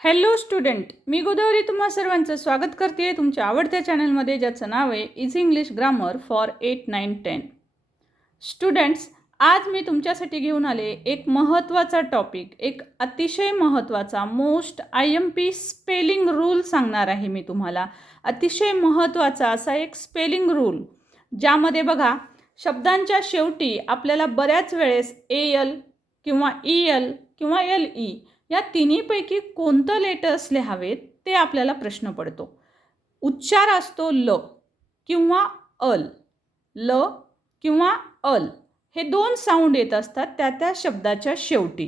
Hello student मी गोदावरी तुम्हा सर्वांचं स्वागत करते तुमच्या आवडत्या चॅनलमध्ये ज्याचं नाव आहे is English grammar for eight nine ten students आज मी तुमच्यासाठी घेऊन आले एक महत्त्वाचा टॉपिक एक अतिशय महत्त्वाचा most I M P spelling rule सांगणार आहे मी तुम्हाला. अतिशय महत्त्वाचा असा एक स्पेलिंग रूल ज्यामध्ये बघा शब्दांच्या शेवटी आपल्याला बऱ्याच वेळेस ए एल किंवा ई एल किंवा एल ई या तिन्हीपैकी कोणतं लेटर्स लिहावेत ते आपल्याला प्रश्न पडतो. उच्चार असतो ल किंवा अल. ल किंवा अल. हे दोन साऊंड येत असतात त्या त्या शब्दाच्या शेवटी.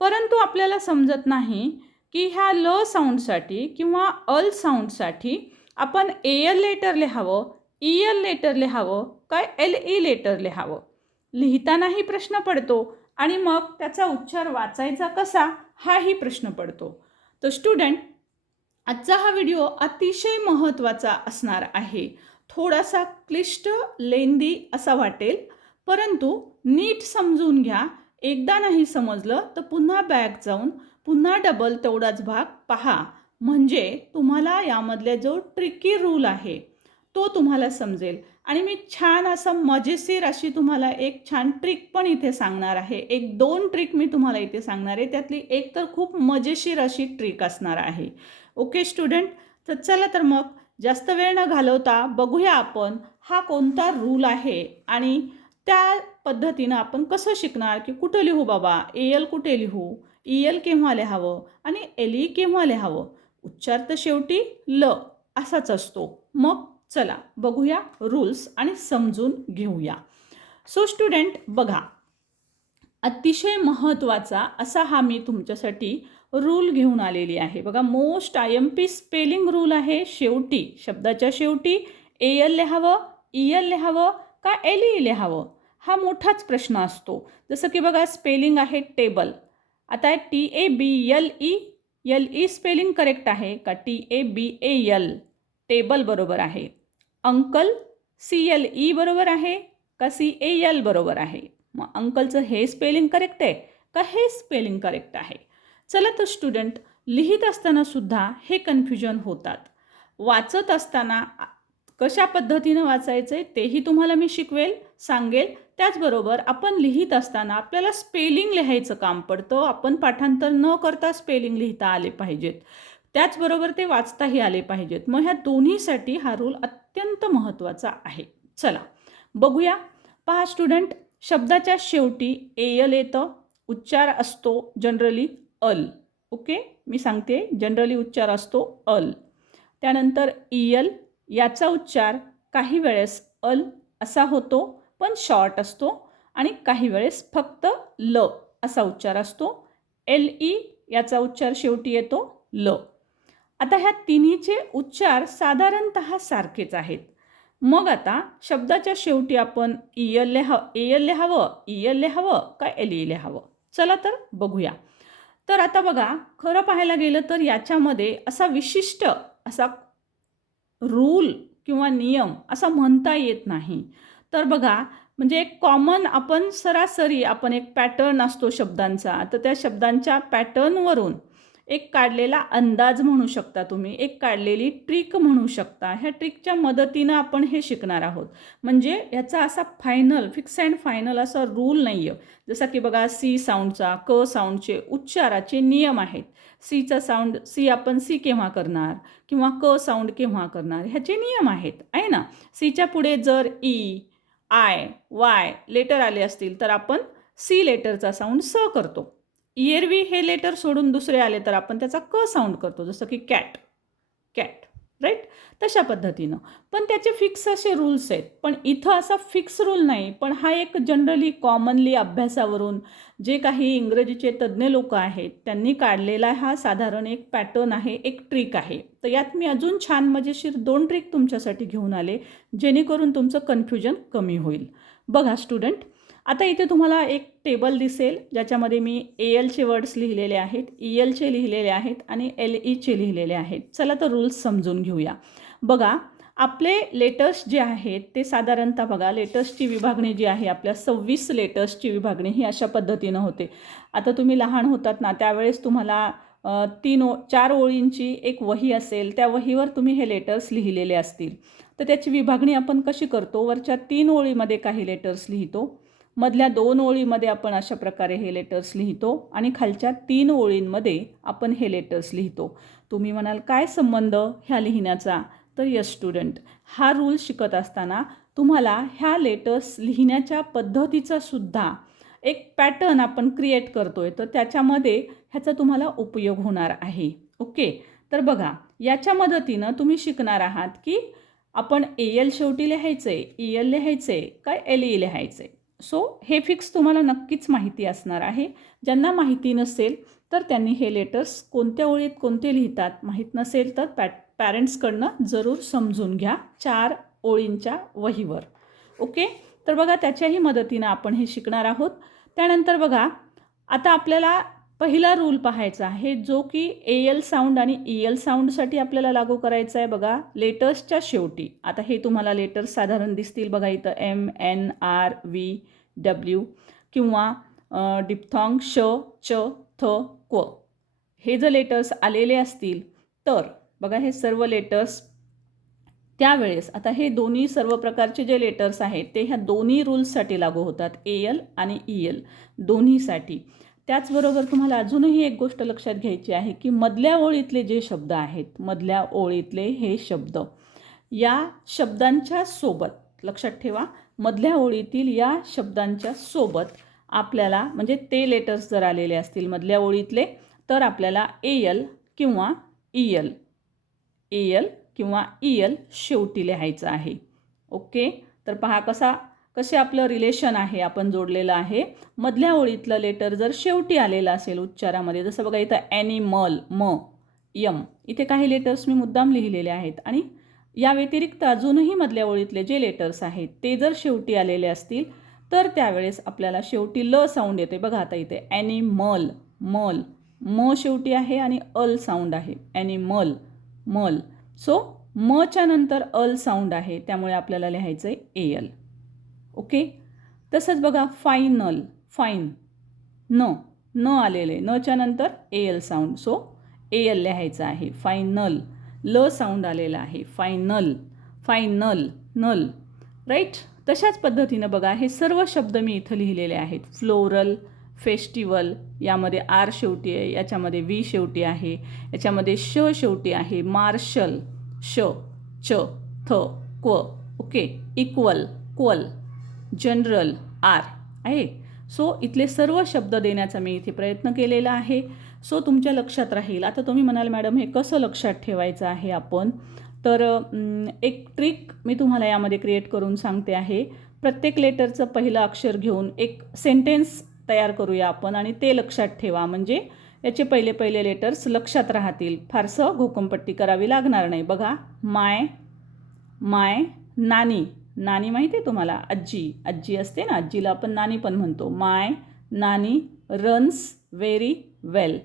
परंतु आपल्याला समजत नाही की ह्या ल साऊंडसाठी किंवा अल साऊंडसाठी आपण ए एल लेटर लिहावं ई एल लेटर लिहावं काय एल ई लेटर लिहावं लिहितानाही प्रश्न पडतो आणि मग त्याचा उच्चार वाचायचा कसा? हाही प्रश्न पडतो. तर स्टुडंट आजचा हा व्हिडिओ अतिशय महत्त्वाचा असणार आहे. थोडासा क्लिष्ट लेंदी असा वाटेल परंतु नीट समजून घ्या. एकदा नाही समजलं तर पुन्हा बॅक जाऊन पुन्हा डबल तेवढाच भाग पहा. म्हणजे तुम्हाला यामधला जो ट्रिकी रूल आहे तो तुम्हाला समजेल. आणि मी छान असं मजेशीर अशी तुम्हाला एक छान ट्रिक पण इथे सांगणार आहे. एक दोन ट्रिक मी तुम्हाला इथे सांगणार आहे. त्यातली एक तर खूप मजेशीर अशी ट्रिक असणार आहे. Okay student? तर चला तर मग जास्त वेळ न घालवता बघूया आपण हा कोणता रूल आहे आणि त्या पद्धतीनं आपण कसं शिकणार की कुठं लिहू बाबा? ए एल कुठे लिहू? ई एल केव्हा लिहावं? आणि एल ई केव्हा लिहावं? उच्चार तर शेवटी ल असाच असतो. मग चला बघूया रूल्स आणि समजून घेऊया. सो स्टुडंट बघा. अतिशय महत्त्वाचा असा हा मी तुमच्यासाठी रूल घेऊन आलेली आहे. बघा most I M P spelling rule आहे शेवटी शब्दाच्या शेवटी ए एल लिहावं ई एल लिहावं का एल ई लिहावं हा मोठाच प्रश्न असतो. जसं की बघा स्पेलिंग आहे टेबल आता T A B L E L E spelling correct आहे का T A B A L table बरोबर आहे. अंकल सी एल ई बरोबर आहे का सी ए एल बरोबर आहे? मग अंकलचं हे स्पेलिंग करेक्ट आहे का हे स्पेलिंग करेक्ट आहे? चला तर स्टुडंट लिहित असताना सुद्धा हे कन्फ्युजन होतात. वाचत असताना कशा पद्धतीनं वाचायचं आहे तेही तुम्हाला मी शिकवेल सांगेल. त्याचबरोबर आपण लिहित असताना आपल्याला स्पेलिंग लिहायचं काम पडतं. आपण पाठांतर न करता स्पेलिंग लिहिता आले पाहिजेत. त्याचबरोबर ते वाचताही आले पाहिजेत. मग ह्या दोन्हीसाठी हा रूल अत्यंत महत्त्वाचा आहे. चला बघूया. पहा स्टुडंट शब्दाच्या शेवटी ए येतं उच्चार असतो जनरली अल. ओके? मी सांगते जनरली उच्चार असतो अल. त्यानंतर ई याचा उच्चार काही वेळेस अल असा होतो पण शॉर्ट असतो. आणि काही वेळेस फक्त ल असा उच्चार असतो. एल ई याचा उच्चार शेवटी येतो ल. आता ह्या तिन्हीचे उच्चार साधारणत सारखेच आहेत. मग आता शब्दाच्या शेवटी आपण इयल लिहा एयल लिहावं इयल लिहावं का एल ई लिहावं? चला तर बघूया. तर आता बघा खरं पाहायला गेलं तर याच्यामध्ये असा विशिष्ट असा रूल किंवा नियम असा म्हणता येत नाही. तर बघा म्हणजे एक कॉमन आपण सरासरी आपण एक पॅटर्न असतो शब्दांचा तर त्या शब्दांच्या पॅटर्नवरून एक काढलेला अंदाज म्हणू शकता तुम्ही एक काढलेली ट्रिक म्हणू शकता. ह्या ट्रिकच्या मदतीनं आपण हे शिकणार आहोत. म्हणजे ह्याचा असा फायनल फिक्स अँड फायनल असा रूल नाही आहे जसा की बघा सी साऊंडचा क साऊंडचे उच्चाराचे नियम आहेत. सीचा साऊंड सी आपण सी केव्हा करणार? किंवा क साऊंड केव्हा करणार? ह्याचे नियम आहेत. आहे ना? सीच्या पुढे जर ई आय वाय लेटर आले असतील तर आपण सी लेटरचा साऊंड स करतो. इयरवी हे लेटर सोडून दुसरे आले तर आपण त्याचा क साऊंड करतो जसं की कॅट कॅट राईट? तशा पद्धतीनं. पण त्याचे फिक्स असे रूल्स आहेत. पण इथं असा फिक्स रूल नाही. पण हा एक जनरली कॉमनली अभ्यासावरून जे काही इंग्रजीचे तज्ज्ञ लोक आहेत त्यांनी काढलेला हा साधारण एक पॅटर्न आहे एक ट्रिक आहे. तर यात मी अजून छान मजेशीर दोन ट्रिक तुमच्यासाठी घेऊन आले जेणेकरून तुमचं कन्फ्युजन कमी होईल. बघा स्टुडंट आता इथे तुम्हाला एक टेबल दिसेल ज्याच्यामध्ये मी ए एलचे वर्ड्स लिहिलेले आहेत ई एलचे लिहिलेले आहेत आणि एल ईचे लिहिलेले आहेत. चला तर रूल्स समजून घेऊया. बघा आपले लेटर्स जे आहेत ते साधारणतः बघा लेटर्सची विभागणी जी आहे आपल्या सव्वीस लेटर्सची विभागणी ही अशा पद्धतीनं होते. आता तुम्ही लहान होतात ना त्यावेळेस तुम्हाला तीन ओ चार ओळींची एक वही असेल त्या वहीवर तुम्ही हे लेटर्स लिहिलेले असतील. तर त्याची विभागणी आपण कशी करतो? वरच्या तीन ओळीमध्ये काही लेटर्स लिहितो. मधल्या दोन ओळीमध्ये आपण अशा प्रकारे हे लेटर्स लिहितो आणि खालच्या तीन ओळींमध्ये आपण हे लेटर्स लिहितो. तुम्ही म्हणाल काय संबंध ह्या लिहिण्याचा? तर यस स्टुडंट हा रूल शिकत असताना तुम्हाला ह्या लेटर्स लिहिण्याच्या पद्धतीचा सुद्धा एक पॅटर्न आपण क्रिएट करतो आहे तर त्याच्यामध्ये ह्याचा तुम्हाला उपयोग होणार आहे. ओके तर बघा याच्या मदतीनं तुम्ही शिकणार आहात की आपण ए एल शेवटी लिहायचं आहे ई एल लिहायचं आहे काय एल ई लिहायचं आहे सो हे फिक्स तुम्हाला नक्कीच माहिती असणार आहे. ज्यांना माहिती नसेल तर त्यांनी हे लेटर्स कोणत्या ओळीत कोणते लिहितात माहीत नसेल तर पॅ पॅरेंट्सकडनं जरूर समजून घ्या चार ओळींच्या वहीवर. ओके तर बघा त्याच्याही मदतीनं आपण हे शिकणार आहोत. त्यानंतर बघा आता आपल्याला पहिला रूल पाहायचा आहे जो की ए एल साऊंड आणि ई एल साऊंडसाठी आपल्याला लागू करायचा आहे बघा लेटर्सच्या शेवटी. आता हे तुम्हाला लेटर्स साधारण दिसतील बघा इथं M N R V W किंवा डिप्थॉंग श च थ क्व हे जर लेटर्स आलेले असतील तर बघा हे सर्व लेटर्स त्यावेळेस आता हे दोन्ही सर्व प्रकारचे जे लेटर्स आहेत ते ह्या दोन्ही रूल्ससाठी लागू होतात ए एल आणि ई एल दोन्हीसाठी. त्याचबरोबर तुम्हाला अजूनही एक गोष्ट लक्षात घ्यायची आहे की मधल्या ओळीतले जे शब्द आहेत मधल्या ओळीतले हे शब्द या शब्दांच्या सोबत लक्षात ठेवा मधल्या ओळीतील या शब्दांच्या सोबत आपल्याला म्हणजे ते लेटर्स जर आलेले असतील मधल्या ओळीतले तर आपल्याला ए एल किंवा ई एल ए एल किंवा ई एल शेवटी लिहायचं आहे. ओके? तर पहा कसा कसे आपलं रिलेशन आहे आपण जोडलेलं आहे. मधल्या ओळीतलं लेटर जर शेवटी आलेलं असेल उच्चारामध्ये जसं बघा इथं ॲनिमल म यम इथे काही लेटर्स मी मुद्दाम लिहिलेले आहेत. आणि या व्यतिरिक्त अजूनही मधल्या ओळीतले जे लेटर्स आहेत ते जर शेवटी आलेले असतील तर त्यावेळेस आपल्याला शेवटी ल साऊंड येते. बघा आता इथे ॲनिमल मल म शेवटी आहे आणि अल साऊंड आहे. ॲनिमल मल सो मच्या नंतर अल साऊंड आहे त्यामुळे आपल्याला लिहायचं आहे एल ओके? तसंच बघा फायनल फाईन न न आलेले. नच्या नंतर A L sound so A L लिहायचं आहे. फायनल ल साऊंड आलेला आहे. फायनल फायनल नल राईट तशाच पद्धतीनं बघा हे सर्व शब्द मी इथं लिहिलेले आहेत. फ्लोरल फेस्टिवल यामध्ये आर शेवटी आहे याच्यामध्ये वी शेवटी आहे याच्यामध्ये श शेवटी आहे. मार्शल श च थ क्व. ओके? इक्वल क्वल. जनरल आर आहे. सो इथले सर्व शब्द देण्याचा मी इथे प्रयत्न केलेला आहे. सो तुमच्या लक्षात राहील. आता तुम्ही म्हणाल मॅडम हे कसं लक्षात ठेवायचं आहे आपण? तर एक ट्रिक मी तुम्हाला यामध्ये क्रिएट करून सांगते आहे. प्रत्येक लेटरचं पहिलं अक्षर घेऊन एक सेंटेन्स तयार करूया आपण आणि ते लक्षात ठेवा. म्हणजे याचे पहिले पहिले लेटर्स लक्षात राहतील. फारसं घोकमपट्टी करावी लागणार नाही. बघा माय माय नानी. नानी माहिती आहे तुम्हाला? आजी आजी असते ना आजीला आपण नानी पण म्हणतो. My nani runs very well.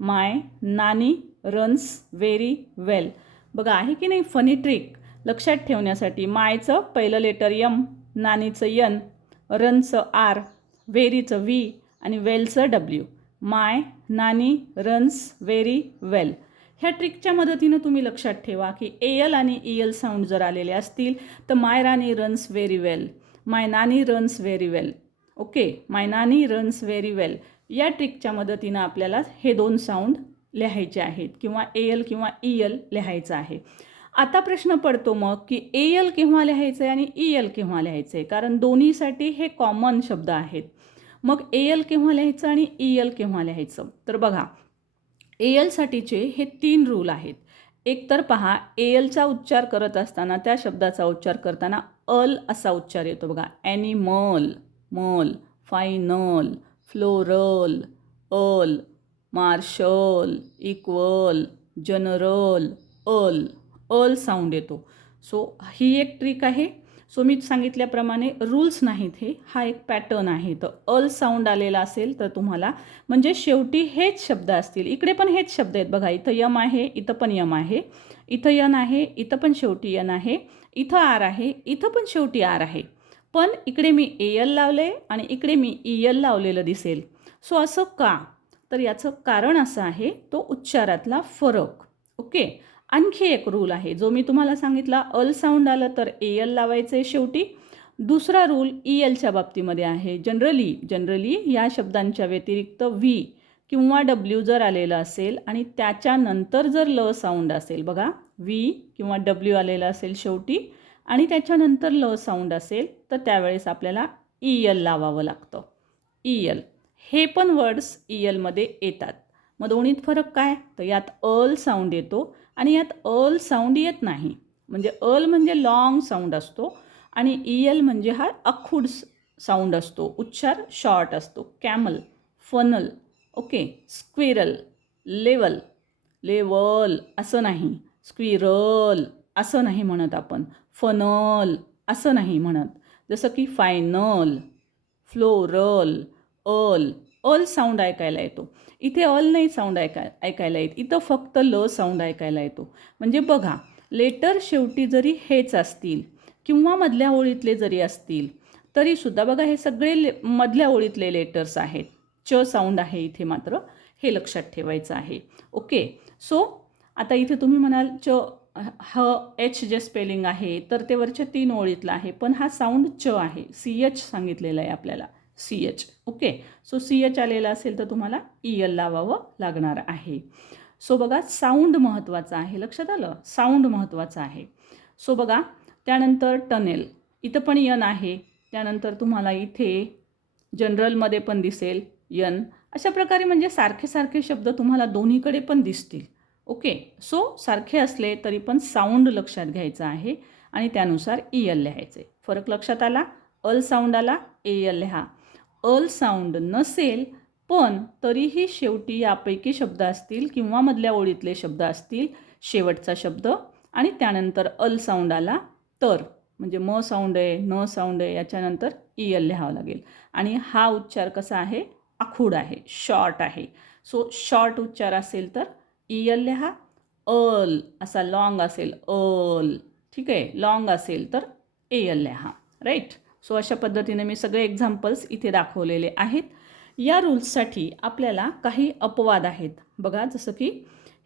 My nani runs very well. बघा आहे की नाही फनी ट्रिक लक्षात ठेवण्यासाठी मायचं पहिलं लेटर यम नानीचं यन रनचं आर व्हेरीचं व्ही आणि वेलचं W my nani runs very well. ह्या ट्रिकच्या मदतीनं तुम्ही लक्षात ठेवा की ए एल आणि ई एल साऊंड जर आलेले असतील तर my rani runs very well my nanny runs very well okay my nanny runs very well या ट्रिकच्या मदतीनं आपल्याला हे दोन साऊंड लिहायचे आहेत किंवा ए एल किंवा ई एल लिहायचं आहे. आता प्रश्न पडतो मग की ए एल केव्हा लिहायचं आहे आणि ई एल केव्हा लिहायचं आहे कारण दोन्हीसाठी हे कॉमन शब्द आहेत. मग ए एल केव्हा लिहायचं आणि ई एल केव्हा लिहायचं? तर बघा ए एलसाठीचे हे तीन रूल आहेत. एकतर पहा ए एलचा उच्चार करत असताना त्या शब्दाचा उच्चार करताना अल असा उच्चार येतो बघा. ॲनिमल मल फायनल फ्लोरल अल मार्शल इक्वल जनरल अल अल साऊंड येतो. सो ही एक ट्रिक आहे. सो मी सांगितल्याप्रमाणे रूल्स नाहीत हे. हा एक पॅटर्न आहे. तर अल साऊंड आलेला असेल तर तुम्हाला म्हणजे शेवटी हेच शब्द असतील. इकडे पण हेच शब्द आहेत बघा. इथं यम आहे इथं पण यम आहे. इथं यन आहे इथं पण शेवटी यन आहे. इथं आर आहे इथं पण शेवटी आर आहे. पण इकडे मी ए एल लावले आणि इकडे मी ई एल लावलेलं दिसेल. सो असं का? तर याचं कारण असं आहे तो उच्चारातला फरक. ओके आणखी एक रूल आहे. जो मी तुम्हाला सांगितला अल साऊंड आलं तर ए एल लावायचं आहे शेवटी. दुसरा रूल ई एलच्या बाबतीमध्ये आहे. जनरली जनरली या शब्दांच्या व्यतिरिक्त व्ही किंवा डब्ल्यू जर आलेलं असेल आणि त्याच्यानंतर जर ल साऊंड असेल बघा व्ही किंवा डब्ल्यू आलेलं असेल शेवटी आणि त्याच्यानंतर ल साऊंड असेल तर त्यावेळेस आपल्याला ई एल लावावं लागतं. ई एल हे पण वर्ड्स ई एलमध्ये येतात. मग दोन्हीत फरक काय? तर यात अल साऊंड येतो आणि यात अल साऊंड येत नाही. म्हणजे अल म्हणजे लाँग साऊंड असतो आणि ई एल म्हणजे हा अखूड साऊंड असतो. उच्चार शॉर्ट असतो. Camel funnel okay squirrel level level असं नाही. स्क्विरल असं नाही म्हणत आपण. फनल असं नाही म्हणत. जसं की फायनल फ्लोरल अल अल साऊंड ऐकायला येतो. इथे अल नाही साऊंड ऐकाय ऐकायला येत. इथं फक्त ल साऊंड ऐकायला येतो. म्हणजे बघा लेटर शेवटी जरी हेच असतील किंवा मधल्या ओळीतले जरी असतील तरीसुद्धा बघा हे सगळे ले मधल्या ओळीतले लेटर्स आहेत. च साऊंड आहे इथे मात्र हे लक्षात ठेवायचं आहे. ओके? सो आता इथे तुम्ही म्हणाल च ह एच जे स्पेलिंग आहे तर ते वरच्या तीन ओळीतलं आहे पण हा साऊंड च आहे. सी एच सांगितलेलं आहे आपल्याला. C H okay so C H आलेला असेल तर तुम्हाला ई एल लावावं लागणार आहे. सो बघा साऊंड महत्त्वाचं आहे. लक्षात आलं? साऊंड महत्त्वाचं आहे. सो बघा त्यानंतर टनेल इथं पण यन आहे. त्यानंतर तुम्हाला इथे जनरलमध्ये पण दिसेल यन अशा प्रकारे म्हणजे सारखे सारखे शब्द तुम्हाला दोन्हीकडे पण दिसतील. ओके सो सारखे असले तरी पण साऊंड लक्षात घ्यायचं आहे आणि त्यानुसार ई एल लिहायचे फरक लक्षात आला? अल साऊंड आला ए एल लिहा. अल साऊंड नसेल पण तरीही शेवटी यापैकी शब्द असतील किंवा मधल्या ओळीतले शब्द असतील शेवटचा शब्द आणि त्यानंतर अल साऊंड आला तर म्हणजे म साऊंड आहे न साऊंड आहे याच्यानंतर ई एल लिहावं लागेल. आणि हा उच्चार कसा आहे? आखूड आहे शॉर्ट आहे. सो शॉर्ट उच्चार असेल तर ई एल लिहा अल असा लॉंग असेल अल. ठीक आहे? लॉंग असेल तर ए एल लिहा. राईट? सो अशा पद्धतीने मी सगळे एक्झाम्पल्स इथे दाखवलेले आहेत. या रूल्ससाठी आपल्याला काही अपवाद आहेत. बघा जसं की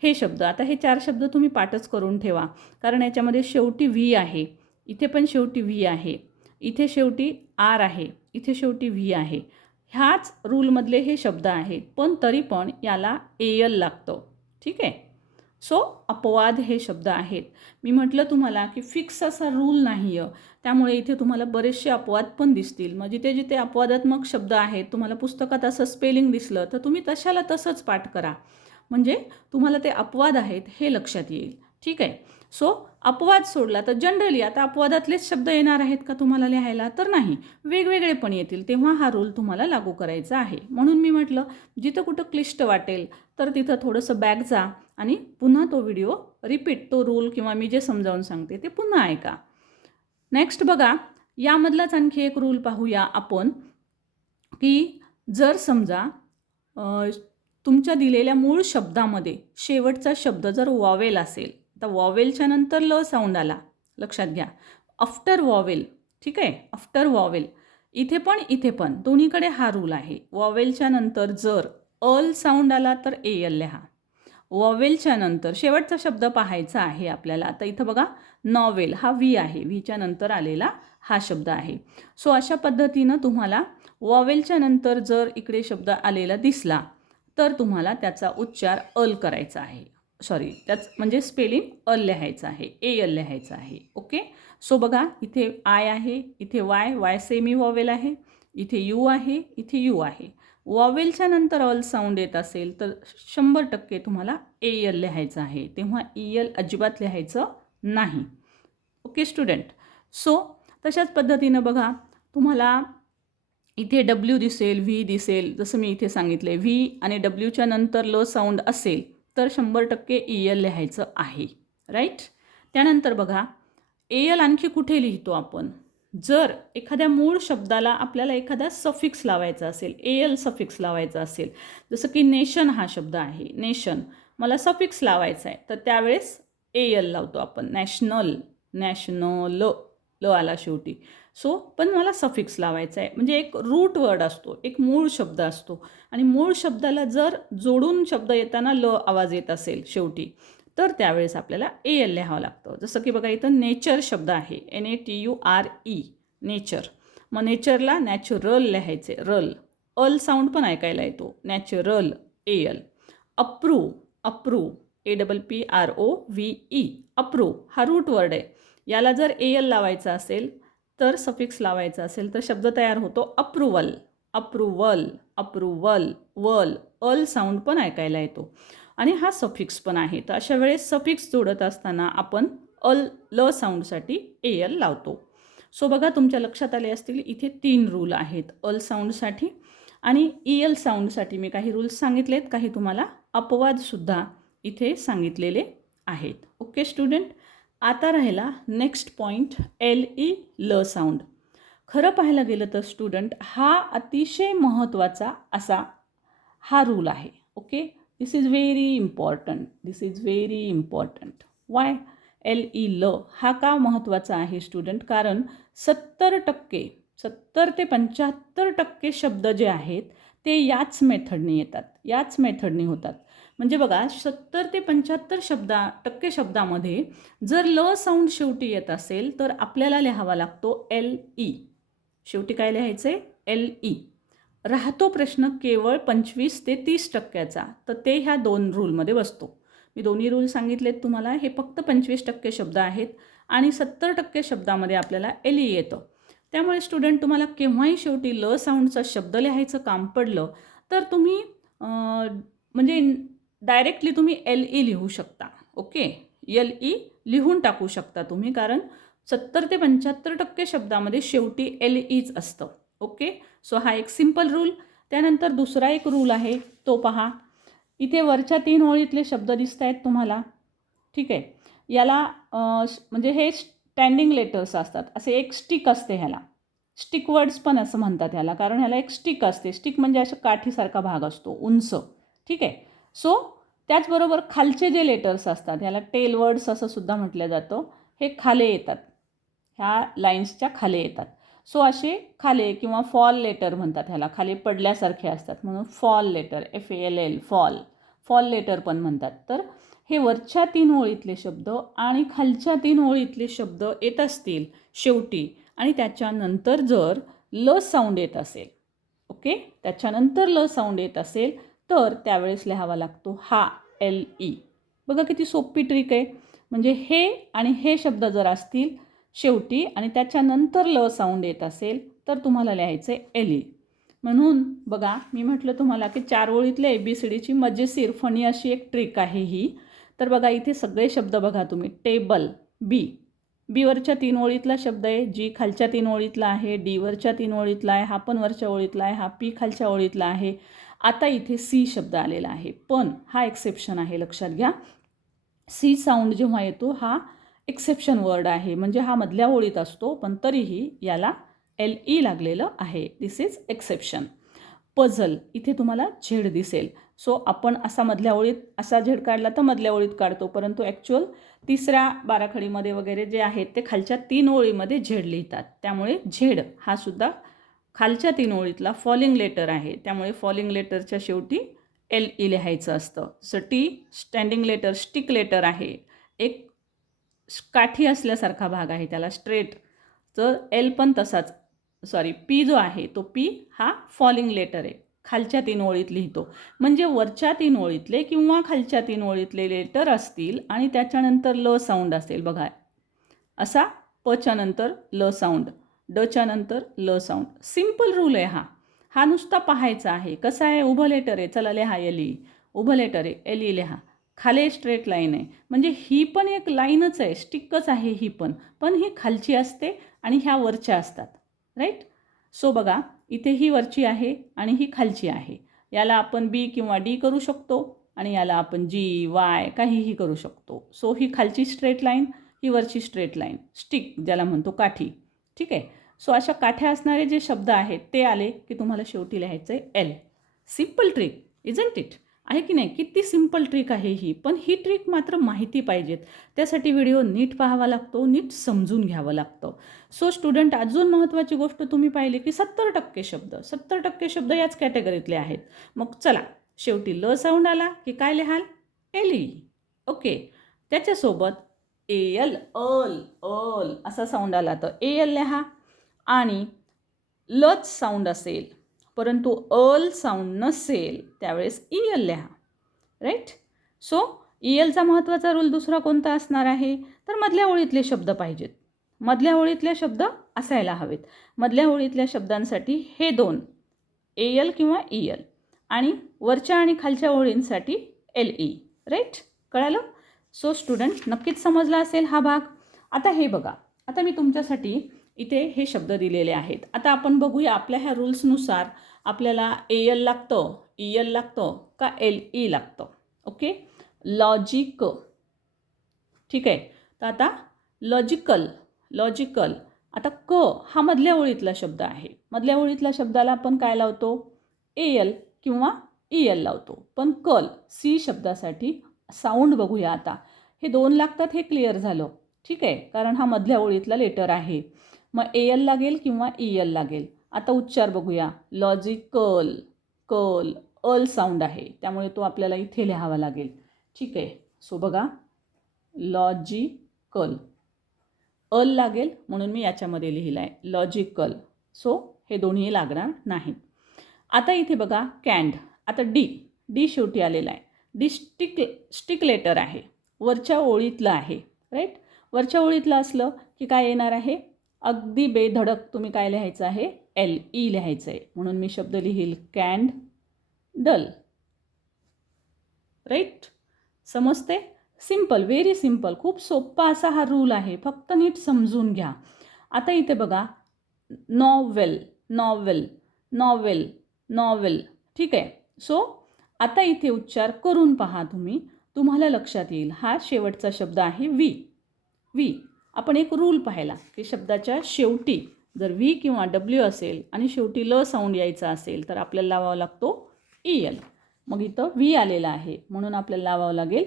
हे शब्द आता हे चार शब्द तुम्ही पाठच करून ठेवा. कारण याच्यामध्ये शेवटी व्ही आहे. इथे पण शेवटी व्ही आहे. इथे शेवटी आर आहे. इथे शेवटी व्ही आहे. ह्याच रूलमधले हे शब्द आहेत. पण तरी पण याला ए एल लागतं. ठीक आहे? सो अपवाद हे शब्द आहेत. मी म्हटलं तुम्हाला की फिक्स असा रूल नाही आहे त्यामुळे इथे तुम्हाला बरेचसे अपवाद पण दिसतील. मग जिथे जिथे अपवादात्मक शब्द आहेत तुम्हाला पुस्तकात असं स्पेलिंग दिसलं तर तुम्ही तशाला तसंच पाठ करा. म्हणजे तुम्हाला ते अपवाद आहेत हे लक्षात येईल. ठीक आहे? सो अपवाद सोडला तर जनरली आता अपवादातलेच शब्द येणार आहेत का तुम्हाला लिहायला? तर नाही. वेगवेगळे पण येतील. तेव्हा हा रूल तुम्हाला लागू करायचा आहे. म्हणून मी म्हटलं जिथं कुठं क्लिष्ट वाटेल तर तिथं थोडंसं बॅग जा. आणि पुन्हा तो व्हिडिओ रिपीट तो रूल किंवा मी जे समजावून सांगते ते पुन्हा ऐका. नेक्स्ट बघा यामधलाच आणखी एक रूल पाहूया आपण की जर समजा तुमच्या दिलेल्या मूळ शब्दामध्ये शेवटचा शब्द जर वॉवेल असेल तर वॉवेलच्या नंतर ल साऊंड आला लक्षात घ्या. आफ्टर वॉवेल ठीक आहे? आफ्टर वॉवेल इथे पण इथे पण. दोन्हीकडे हा रूल आहे. वॉवेलच्या नंतर जर अल साऊंड आला तर ए एल लिहा. वॉवेलच्या नंतर शेवटचा शब्द पाहायचा आहे आपल्याला. आता इथं बघा नॉवेल हा व्ही आहे. व्हीच्या नंतर आलेला हा शब्द आहे. सो अशा पद्धतीनं तुम्हाला वॉवेलच्या नंतर जर इकडे शब्द आलेला दिसला तर तुम्हाला त्याचा उच्चार अल करायचा आहे. सॉरी त्याच म्हणजे स्पेलिंग अल लिहायचं आहे. ए अल लिहायचं आहे. ओके? सो बघा इथे आय आहे इथे वाय वाय सेमी वॉवेल आहे इथे यू आहे इथे यू आहे. वॉवेलच्या नंतर अल साऊंड येत असेल तर शंभर टक्के तुम्हाला ए एल लिहायचं आहे. तेव्हा ई एल अजिबात लिहायचं नाही. Okay student. सो तशाच पद्धतीनं बघा तुम्हाला इथे डब्ल्यू दिसेल व्ही दिसेल जसं मी इथे सांगितले व्ही आणि डब्ल्यूच्या नंतर ल साऊंड असेल तर शंभर टक्के ई एल लिहायचं आहे. राईट? त्यानंतर बघा ए एल आणखी कुठे लिहितो आपण? जर एखाद्या मूळ शब्दाला आपल्याला एखादा सफिक्स लावायचा असेल ए एल सफिक्स लावायचा असेल जसं की नेशन हा शब्द आहे नेशन मला सफिक्स लावायचा आहे तर त्यावेळेस ए एल लावतो आपण नॅशनल नॅशनल ल आला शेवटी. सो पण मला सफिक्स लावायचा आहे म्हणजे एक रूट वर्ड असतो एक मूळ शब्द असतो. आणि मूळ शब्दाला जर जोडून शब्द येताना ल आवाज येत असेल शेवटी तर त्यावेळेस आपल्याला ए एल लिहावं लागतं. जसं की बघा इथं नेचर शब्द आहे. N A T U R E nature मग नेचरला नॅचरल लिहायचे. रल अल साऊंड पण ऐकायला येतो. Natural A L approve approve A double P R O V E approve हा रूट वर्ड आहे. याला जर ए एल लावायचा असेल तर सफिक्स लावायचा असेल तर शब्द तयार होतो अप्रुवल अप्रुवल अप्रुवल वल अल साऊंड पण ऐकायला येतो. आणि हा सफिक्स पण आहे. तर अशा वेळेस सफिक्स जोडत असताना आपण अल ल साऊंडसाठी ए एल लावतो. सो बघा तुमच्या लक्षात आले असतील इथे तीन रूल आहेत. अल साऊंडसाठी आणि ई एल साऊंडसाठी मी काही रूल्स सांगितलेत. काही तुम्हाला अपवादसुद्धा इथे सांगितलेले आहेत. ओके स्टुडंट आता राहिला नेक्स्ट पॉईंट एल ई ल साऊंड खरं पाहायला गेलं तर स्टुडंट हा अतिशय महत्त्वाचा असा हा रूल आहे. Okay this is very important this is very important why L E ल हा का महत्त्वाचा आहे स्टुडंट कारण सत्तर टक्के सत्तर ते पंच्याहत्तर टक्के शब्द जे आहेत ते याच मेथडने येतात. याच मेथडने होतात. म्हणजे बघा सत्तर ते पंच्याहत्तर शब्दा टक्के शब्दामध्ये जर ल साऊंड शेवटी येत असेल तर आपल्याला लिहावा लागतो एल ई शेवटी काय लिहायचं आहे एल ई राहतो प्रश्न केवळ पंचवीस ते तीस टक्क्याचा. तर ते ह्या दोन रूलमध्ये बसतो. मी दोन्ही रूल सांगितलेत तुम्हाला. हे फक्त पंचवीस टक्के शब्द आहेत आणि सत्तर टक्के शब्दामध्ये आपल्याला एल ई येतं. त्यामुळे स्टुडंट तुम्हाला केव्हाही शेवटी ल साऊंडचा शब्द लिहायचं काम पडलं तर तुम्ही म्हणजे डायरेक्टली तुम्ही एल ई लिहू शकता. ओके? एल ई लिहून टाकू शकता तुम्ही कारण सत्तर ते पंच्याहत्तर टक्के शब्दामध्ये शेवटी एल ईच असतं. ओके? सो हा एक सिंपल रूल त्यानंतर दुसरा एक रूल आहे तो पहा. इथे वरच्या तीन ओळीतले शब्द दिसत आहेत तुम्हाला. ठीक आहे? याला म्हणजे हे स्टँडिंग लेटर्स असतात. असे एक स्टिक असते ह्याला. स्टिक वर्ड्स पण असं म्हणतात ह्याला. कारण ह्याला एक स्टिक असते. स्टिक म्हणजे अशा काठीसारखा भाग असतो. उंच. ठीक आहे? सो त्याचबरोबर खालचे जे लेटर्स असतात ह्याला टेल वर्ड्स असं सुद्धा म्हटलं जातं. हे खाले येतात. ह्या लाईन्सच्या खाले येतात. सो असे खाले किंवा फॉल लेटर म्हणतात ह्याला. खाली पडल्यासारखे असतात. म्हणून fall letter F L L fall fall letter पण म्हणतात. तर हे वरच्या तीन ओळीतले शब्द आणि खालच्या तीन ओळीतले शब्द येत असतील शेवटी आणि त्याच्यानंतर जर ल साऊंड येत असेल ओके? त्याच्यानंतर ल साऊंड येत असेल तर त्यावेळेस लिहावा लागतो हा एल ई बघा किती सोपी ट्रिक आहे. म्हणजे हे आणि हे शब्द जर असतील शेवटी आणि त्याच्यानंतर ल साऊंड येत असेल तर तुम्हाला लिहायचं आहे एल म्हणून बघा मी म्हटलं तुम्हाला की चार ओळीतल्या ए बी सी डीची मजेशीर फणी अशी एक ट्रिक आहे ही. तर बघा इथे सगळे शब्द बघा तुम्ही. टेबल बी बीवरच्या तीन ओळीतला शब्द आहे जी खालच्या तीन ओळीतला आहे डीवरच्या तीन ओळीतला आहे हा पण वरच्या ओळीतला आहे हा पी खालच्या ओळीतला आहे. आता इथे सी शब्द आलेला आहे. पण हा एक्सेप्शन आहे लक्षात घ्या. सी साऊंड जेव्हा येतो हा एक्सेप्शन वर्ड आहे. म्हणजे हा मधल्या ओळीत असतो पण तरीही याला एल ई लागलेलं आहे. दिस इज एक्सेप्शन पझल इथे तुम्हाला झेड दिसेल. सो आपण असा मधल्या ओळीत असा झेड काढला तर मधल्या ओळीत काढतो. परंतु ॲक्च्युअल तिसऱ्या बाराखडीमध्ये वगैरे जे आहेत ते खालच्या तीन ओळीमध्ये झेड लिहितात. त्यामुळे झेड हा सुद्धा खालच्या तीन ओळीतला फॉलिंग लेटर आहे. त्यामुळे फॉलिंग लेटरच्या शेवटी एल ई लिहायचं असतं. So T standing letter stick letter आहे. एक काठी असल्यासारखा भाग आहे त्याला स्ट्रेट तर एल पण तसाच. सॉरी पी जो आहे तो पी हा फॉलिंग लेटर आहे. खालच्या तीन ओळीत लिहितो. म्हणजे वरच्या तीन ओळीतले किंवा खालच्या तीन ओळीतले लेटर असतील आणि त्याच्यानंतर ल साऊंड असेल. बघा असा पच्या नंतर ल साऊंड डच्या नंतर ल साऊंड सिंपल रूल आहे हा. हा नुसता पाहायचा आहे. कसा आहे? उभं लेटर आहे. चला लिहा एल ई उभं लेटर आहे. एल ई लिहा. खाली स्ट्रेट लाईन आहे. म्हणजे ही पण एक लाईनच आहे स्टिकच आहे ही पण. पण ही खालची असते आणि ह्या वरच्या असतात. राईट सो बघा इथे ही वरची आहे आणि ही खालची आहे. याला आपण बी किंवा डी करू शकतो आणि याला आपण जी वाय काहीही करू शकतो. सो ही खालची स्ट्रेट लाईन ही वरची स्ट्रेट लाईन स्टिक ज्याला म्हणतो काठी. ठीक आहे? सो अशा काठ्या असणारे जे शब्द आहेत ते आले की तुम्हाला शेवटी लिहायचं आहे L simple trick isn't it आहे की नाही? किती सिंपल ट्रिक आहे ही. पण ही ट्रिक मात्र माहिती पाहिजेत. त्यासाठी व्हिडिओ नीट पाहावा लागतो नीट समजून घ्यावं लागतं. सो स्टुडंट अजून महत्त्वाची गोष्ट तुम्ही पाहिली की सत्तर टक्के शब्द. सत्तर टक्के शब्द याच कॅटेगरीतले आहेत. मग चला शेवटी ल साऊंड आला की काय लिहाल? एली ओके. त्याच्यासोबत ए एल अल अल असा साऊंड आला तर ए एल लिहा. आणि लच साऊंड असेल. परंतु अल साऊंड नसेल त्यावेळेस ई एल लिहा. राईट सो ई एलचा महत्त्वाचा रूल दुसरा कोणता असणार आहे? तर मधल्या ओळीतले शब्द पाहिजेत. मधल्या ओळीतले शब्द असायला हवेत. मधल्या ओळीतल्या शब्दांसाठी हे दोन ए एल किंवा ई एल आणि वरच्या आणि खालच्या ओळींसाठी एल ई राईट कळालं? सो स्टुडंट नक्कीच समजला असेल हा भाग. आता हे बघा. आता मी तुमच्यासाठी इथे हे शब्द दिलेले आहेत. आता आपण बघूया आपल्या ह्या रूल्सनुसार आपल्याला ए एल लागतं ई एल लागतं का एल ई लागतं. ओके लॉजिक ठीक आहे? तर आता लॉजिकल लॉजिकल आता क हा मधल्या ओळीतला शब्द आहे. मधल्या ओळीतल्या शब्दाला आपण काय लावतो? ए एल किंवा ई एल लावतो. पण कल सी शब्दासाठी साऊंड बघूया आता. हे दोन लागतात हे क्लिअर झालं. ठीक आहे? कारण हा मधल्या ओळीतला लेटर आहे. मग ए एल लागेल किंवा ई एल लागेल? आता उच्चार बघूया. लॉजिकल कल अल साऊंड आहे. त्यामुळे तो आपल्याला इथे लिहावा लागेल. ठीक आहे. सो बघा. लॉजिकल अल लागेल म्हणून मी याच्यामध्ये लिहिलं आहे लॉजिकल सो हे दोन्ही लागणार नाहीत. आता इथे बघा. कॅन्ड आता डी डी शेवटी आलेला आहे. डी स्टिक स्टिक लेटर आहे. वरच्या ओळीतलं आहे. राईट वरच्या ओळीतलं असलं की काय येणार आहे? अगदी बेधडक तुम्ही काय लिहायचं आहे? एल ई e लिहायचं आहे. म्हणून मी शब्द लिहील कॅन्ड डल. राईट समजते? सिंपल व्हेरी सिंपल खूप सोप्पा असा हा रूल आहे. फक्त नीट समजून घ्या. आता इथे बघा. नॉवेल नॉवेल नॉवेल नॉवेल ठीक आहे? सो आता इथे उच्चार करून पहा तुम्ही. तुम्हाला लक्षात येईल. हा शेवटचा शब्द आहे वी. वी. आपण एक रूल पाहिला की शब्दाच्या शेवटी जर व्ही किंवा डब्ल्यू असेल आणि शेवटी ल साऊंड यायचा असेल तर आपल्याला लावावा लागतो ई एल मग इथं व्ही आलेला आहे म्हणून आपल्याला लावावं लागेल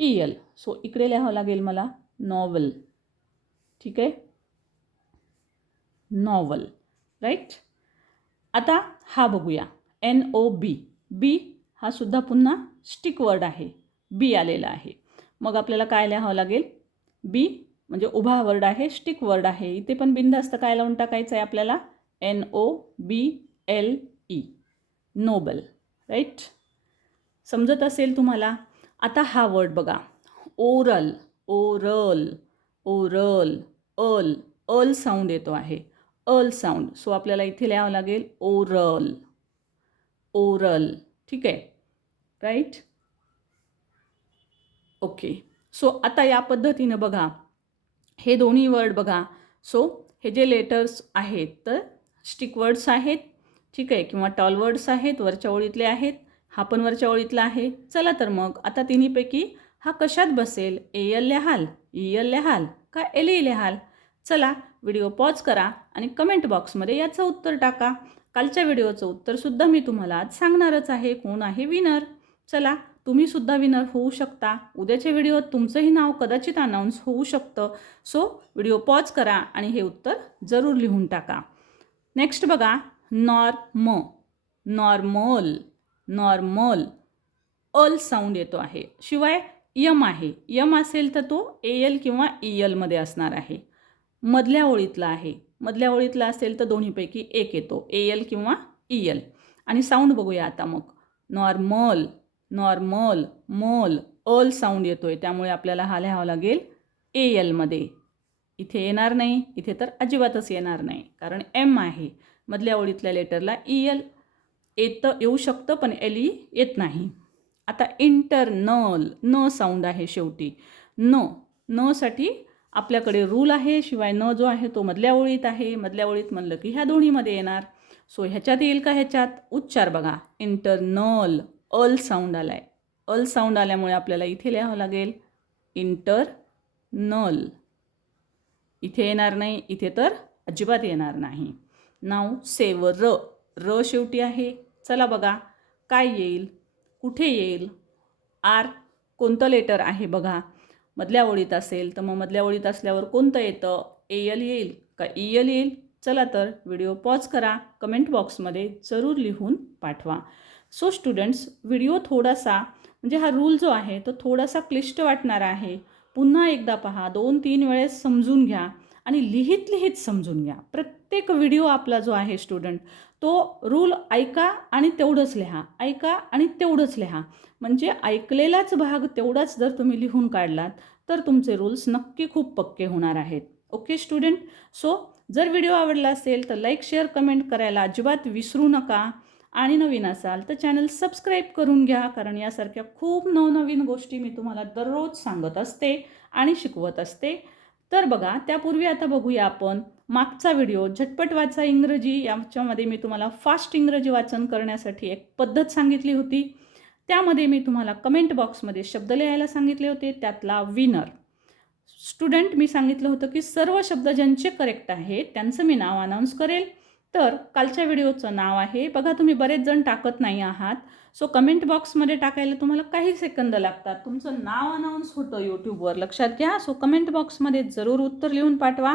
ई एल सो इकडे लिहावं लागेल मला नॉवल ठीक आहे? नॉवल राईट आता हा बघूया. एन ओ बी बी हा सुद्धा पुन्हा स्टिक वर्ड आहे. बी आलेला आहे. मग आपल्याला काय लिहावं लागेल? बी म्हणजे उभा वर्ड आहे स्टिक वर्ड आहे. इथे पण बिनधास्त काय लावून टाकायचं आहे आपल्याला? N O B L E noble right समजत असेल तुम्हाला? आता हा वर्ड बघा. ओरल ओरल ओरल अल अल साऊंड येतो आहे. अल साऊंड सो आपल्याला इथे लिहावं लागेल ओरल ओरल ठीक आहे? राईट ओके सो आता या पद्धतीनं बघा. हे दोन्ही वर्ड बघा. सो हे जे लेटर्स आहेत तर स्टिक वर्ड्स आहेत ठीक आहे? किंवा टॉल वर्ड्स आहेत वरच्या ओळीतले आहेत हा पण वरच्या ओळीतला आहे. चला तर मग आता तिन्हीपैकी हा कशात बसेल? ए एल लिहाल ई एल लिहाल का एल ई लिहाल चला व्हिडिओ पॉज करा आणि कमेंट बॉक्समध्ये याचं उत्तर टाका. कालच्या व्हिडिओचं उत्तरसुद्धा मी तुम्हाला आज सांगणारच आहे. कोण आहे विनर चला तुम्हीसुद्धा विनर होऊ शकता. उद्याच्या व्हिडिओत तुमचंही नाव कदाचित अनाऊन्स होऊ शकतं. सो व्हिडिओ पॉज करा आणि हे उत्तर जरूर लिहून टाका. नेक्स्ट बघा नॉर्म नॉर्मल नॉर्मल अल साऊंड येतो आहे. शिवाय यम आहे. यम असेल तर तो ए एल किंवा ई एलमध्ये असणार आहे. मधल्या ओळीतला आहे. मधल्या ओळीतला असेल तर दोन्हीपैकी एक येतो. ए एल किंवा ई एल आणि साऊंड बघूया आता मग. नॉर्मल नॉर्मल मोल अल साऊंड येतो आहे त्यामुळे आपल्याला हा लिहावा लागेल ए एलमध्ये इथे येणार नाही इथे तर अजिबातच येणार नाही. कारण एम आहे. मधल्या ओळीतल्या लेटरला ई एल येतं येऊ शकतं पण एल ई येत नाही. आता इंटरनल न साऊंड आहे शेवटी. न नसाठी आपल्याकडे रूल आहे शिवाय न जो आहे तो मधल्या ओळीत आहे. मधल्या ओळीत म्हणलं की ह्या दोन्हीमध्ये येणार. सो ह्याच्यात येईल का ह्याच्यात? उच्चार बघा. इंटरनल अल साऊंड आला आहे अल साऊंड आल्यामुळे आपल्याला इथे लिहावं लागेल इंटर नल इथे येणार नाही इथे तर अजिबात येणार नाही. नाव सेव र. र शेवटी आहे. चला बघा काय येईल? कुठे येईल? आर. कोणतं लेटर आहे बघा. मधल्या ओळीत असेल तर मग मधल्या ओळीत असल्यावर कोणतं येतं? एयल येईल का? ईयल येईल? चला तर व्हिडिओ पॉज करा. कमेंट बॉक्समध्ये जरूर लिहून पाठवा. सो स्टुडंट्स व्हिडिओ थोडासा म्हणजे हा रूल जो आहे तो थोडासा क्लिष्ट वाटणारा आहे. पुन्हा एकदा पहा दोन तीन वेळेस समजून घ्या आणि लिहित लिहित समजून घ्या. प्रत्येक व्हिडिओ आपला जो आहे स्टुडंट तो रूल ऐका आणि तेवढंच लिहा. ऐका आणि तेवढंच लिहा. म्हणजे ऐकलेलाच भाग तेवढाच जर तुम्ही लिहून काढलात तर तुमचे रूल्स नक्की खूप पक्के होणार आहेत. ओके स्टुडंट सो जर व्हिडिओ आवडला असेल तर लाईक शेअर कमेंट करायला अजिबात विसरू नका. आणि नवीन असाल तर चॅनल सबस्क्राईब करून घ्या कारण यासारख्या खूप नवनवीन गोष्टी मी तुम्हाला दररोज सांगत असते आणि शिकवत असते. तर बघा त्यापूर्वी आता बघूया आपण मागचा व्हिडिओ झटपट वाचा इंग्रजी. याच्यामध्ये मी तुम्हाला फास्ट इंग्रजी वाचन करण्यासाठी एक पद्धत सांगितली होती. त्यामध्ये मी तुम्हाला कमेंट बॉक्समध्ये शब्द लिहायला सांगितले होते. त्यातला विनर स्टुडंट मी सांगितलं होतं की सर्व शब्द ज्यांचे करेक्ट आहेत त्यांचं मी नाव अनाऊन्स करेल. तर कालच्या व्हिडिओचं नाव आहे. बघा तुम्ही बरेच जण टाकत नाही आहात. सो कमेंट बॉक्समध्ये टाकायला तुम्हाला काही सेकंद लागतात. तुमचं नाव अनाऊन्स होतं यूट्यूबवर लक्षात घ्या. सो कमेंट बॉक्समध्ये जरूर उत्तर लिहून पाठवा.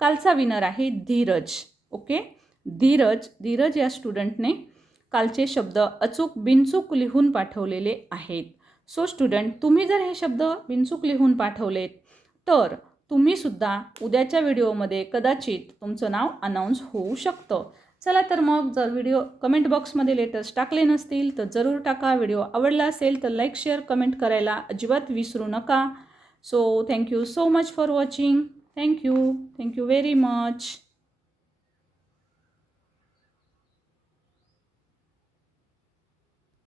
कालचा विनर आहे धीरज. ओके धीरज धीरज या स्टुडंटने कालचे शब्द अचूक बिनचूक लिहून पाठवलेले आहेत. सो स्टुडंट तुम्ही जर हे शब्द बिनचूक लिहून पाठवलेत तर तुम्हीसुद्धा उद्याच्या व्हिडिओमध्ये कदाचित तुमचं नाव अनाऊन्स होऊ शकतं. चला तर मग जर व्हिडिओ कमेंट बॉक्समध्ये लेटर्स टाकले नसतील तर जरूर टाका. व्हिडिओ आवडला असेल तर लाईक शेअर कमेंट करायला अजिबात विसरू नका. So thank you so much for watching thank you thank you very much